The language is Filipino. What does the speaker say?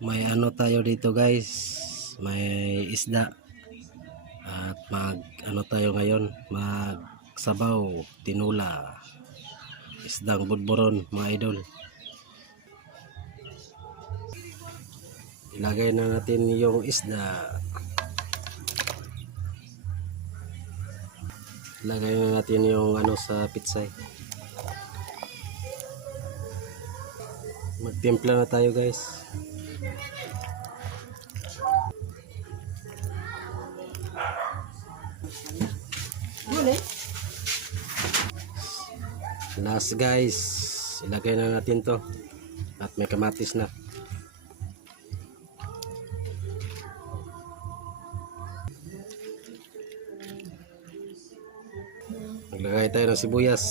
may ano tayo dito guys. May isda. At mag ano tayo ngayon? Mag sabaw tinula isdang budburon mga idol. Ilagay na natin yung isda. Ilagay na natin yung ano sa pitsay. Magtimpla na tayo guys last guys. Ilagay na natin to. At may kamatis na. Maglagay tayo ng sibuyas